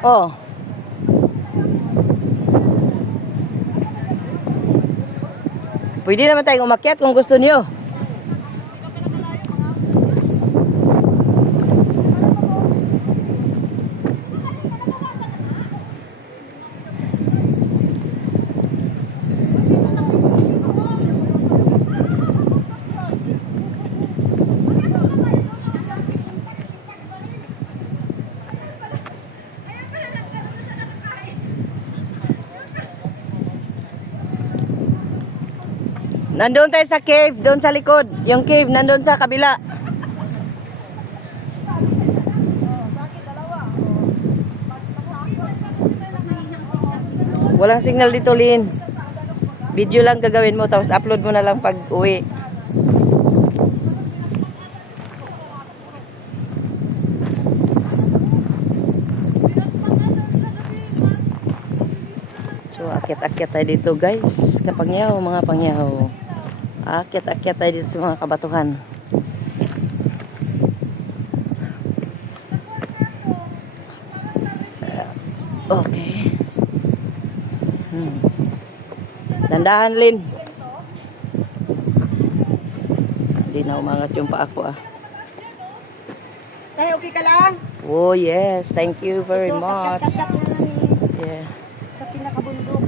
Oh. Pwede naman tayong umakyat kung gusto niyo. Nandun tayo sa cave, doon sa likod. Yung cave, nandun sa kabila. Walang signal dito, Lin. Video lang gagawin mo, tapos upload mo na lang pag uwi. So, akyat-akyat tayo dito, guys. Kapangyaw, mga pangyaw. Akyat-akyat tayo dito sa mga kabatuhan. Okay. Dandahan, Lin. Hindi na umangat yung paa ko, ah. Tay, okay ka lang? Oh, yes. Thank you very much. Kakat na namin Yeah. sa pinakabundok.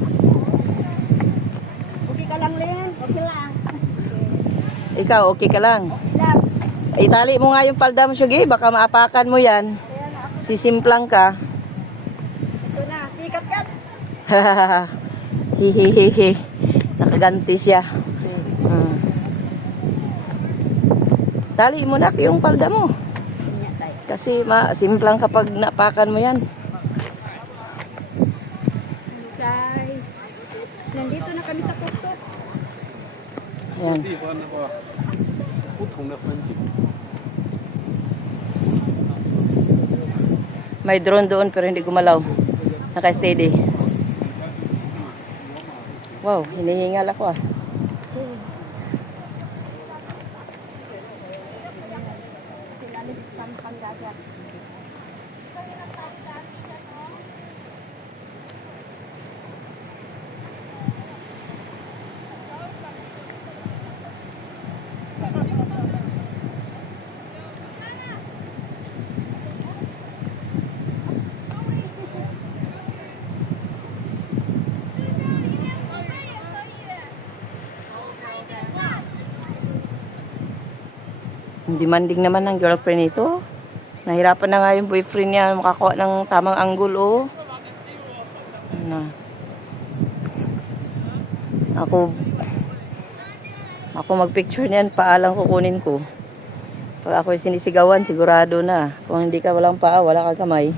Okay ka lang, Len? Okay lang. Ikaw, okay ka lang? Lang. Itali mo nga yung palda mo, Shugi. Baka maapakan mo yan. Kaya na ako. Sisimplang ka. Ito na. Sikat-kat. Hihihihi. Nakaganti siya. Tali mo na yung palda mo. Kanya tayo. Kasi simplang kapag napakan mo yan. Guys. Nandito na kami sa tuktok. Ayan. May drone doon pero hindi gumalaw. Naka-steady. Wow, hinihingal ako, ah. Demanding naman ng girlfriend nito. Nahirapan na nga yung boyfriend niya makakuha ng tamang angle, oh. Ano. Ako magpicture niyan, paalang kukunin ko. Pag ako yung sinisigawan, sigurado na. Kung hindi ka walang paa, wala kang kamay.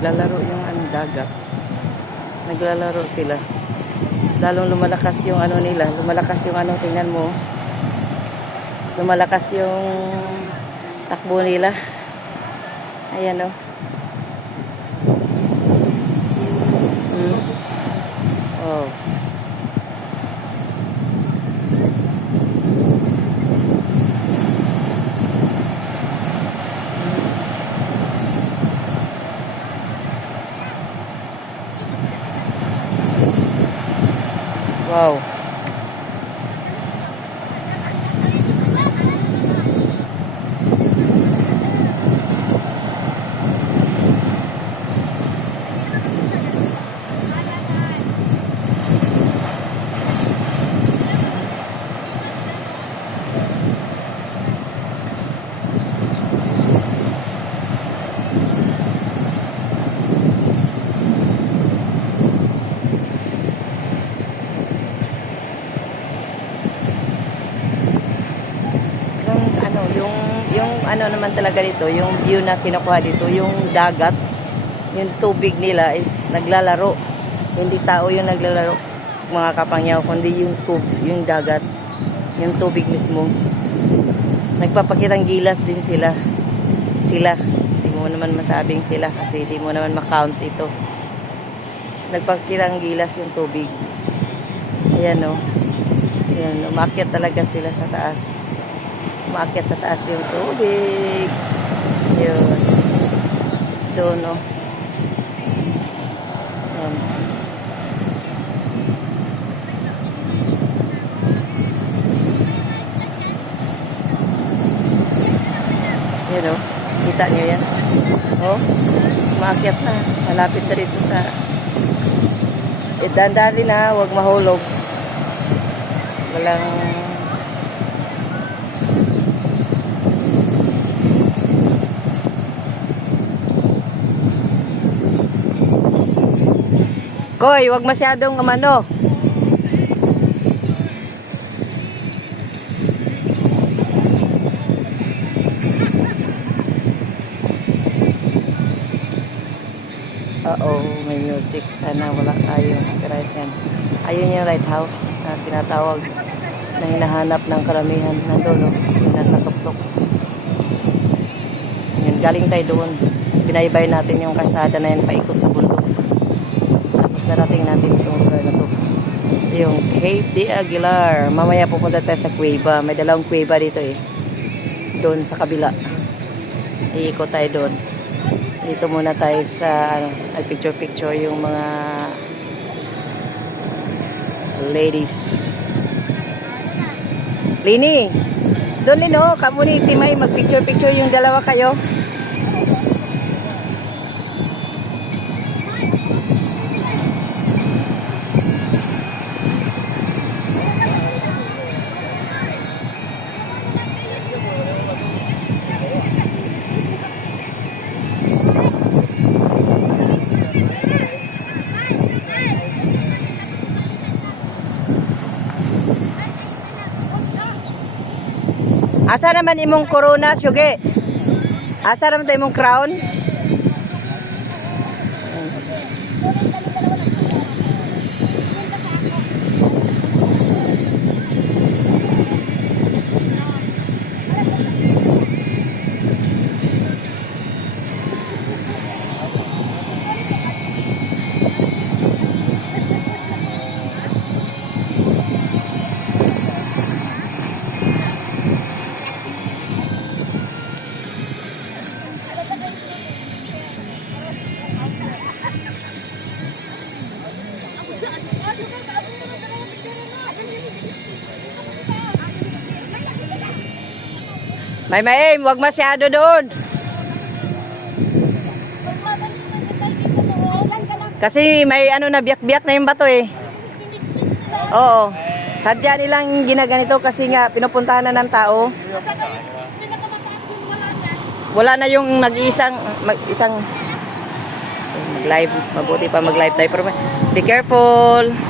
Naglalaro yung dagat. Naglalaro sila. Lalong lumalakas yung nila. Lumalakas yung tingnan mo. Lumalakas yung takbo nila. Ayan, oh. Oh. Wow. Yung ano naman talaga dito, yung view na kinukuha dito, yung dagat, yung tubig nila is naglalaro. Hindi tao yung naglalaro, mga kapangyaw, kundi yung dagat, yung tubig mismo. Nagpapakitang gilas din sila. Hindi mo naman masabing sila kasi hindi mo naman makount ito. Nagpapakitang gilas yung tubig. Ayan o. Ayan, umakyat talaga sila sa taas. Umakyat sa taas yung tubig. Yun. Doon, no. Ayan. Yun, no. Kita nyo yan. Oh, umakyat na. Malapit na rito sa... Dandan din ha, huwag mahulog. Walang... Koy, wag masyadong umano. May music. Sana wala tayong copyright yan. Ayun yung lighthouse na tinatawag na hinahanap ng karamihan na dulo. Yung nasa tuktok. Yun, galing tayo doon. Binaybay natin yung karsada na yan paikot sa bundok. Narating natin itong lugar na to. Yung Cape de Aguilar. Mamaya pupunta tayo sa kuweba. May dalawang kuweba dito eh. Doon sa kabila. Iikot tayo doon. Dito muna tayo sa picture yung mga ladies. Lini! Doon Lino, community may mag-picture yung dalawa kayo. Asa naman imong corona, Suge? Asa naman imong crown? May, wag masyado doon. Kasi may ano na, biyak-biyak na yung bato eh. Oo. Sadya nilang ginaganito kasi nga pinupuntahan na ng tao. Wala na yung mag-isang mag-live. Mabuti pa mag-live tayo. Pero be careful.